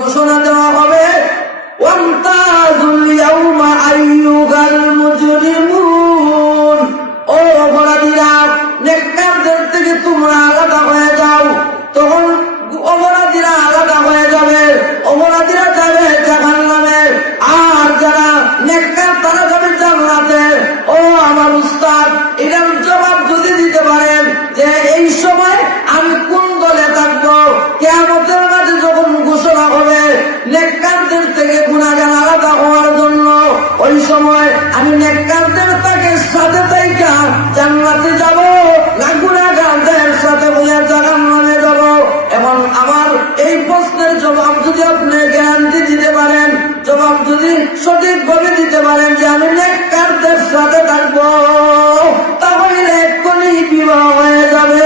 ঘোষণা দেওয়া হবে, ওয়ামতাজুল ইয়াউমা আইয়ুহাল মুজরিমুন, ও অপরাধীরা, নেককারদের থেকে তোমরা আলাদা হয়ে যাও। তখন অপরাধীরা আলাদা হয়ে যাবে, অপরাধীরা যাবে জাহান্নামে, আর যারা নেককার তারা যাবে জান্নাতে। ও আমার উস্তাদ, এটার জবাব যদি দিতে পারেন যে এই সময় আমি কোন দলে থাকবো, কিয়ামতের মাঠে যখন ঘোষণা হবে নেককারদের থেকে গুনাহগার আলাদা হওয়ার জন্য, ওই সময় আমি নেককারদের তাকে সাথে থাইকা জান্নাতে যাব না গুনাহগারদের সাথে বলে জাহান্নামে যাব? এবং আমার এই প্রশ্নের জবাব যদি আপনি গ্যারান্টি দিতে পারেন, জবাব যদি সঠিকভাবে দিতে পারেন যে আমি নেককারদের সাথে থাকবো, তাহলে এক্ষুনি বিবাহ হয়ে যাবে।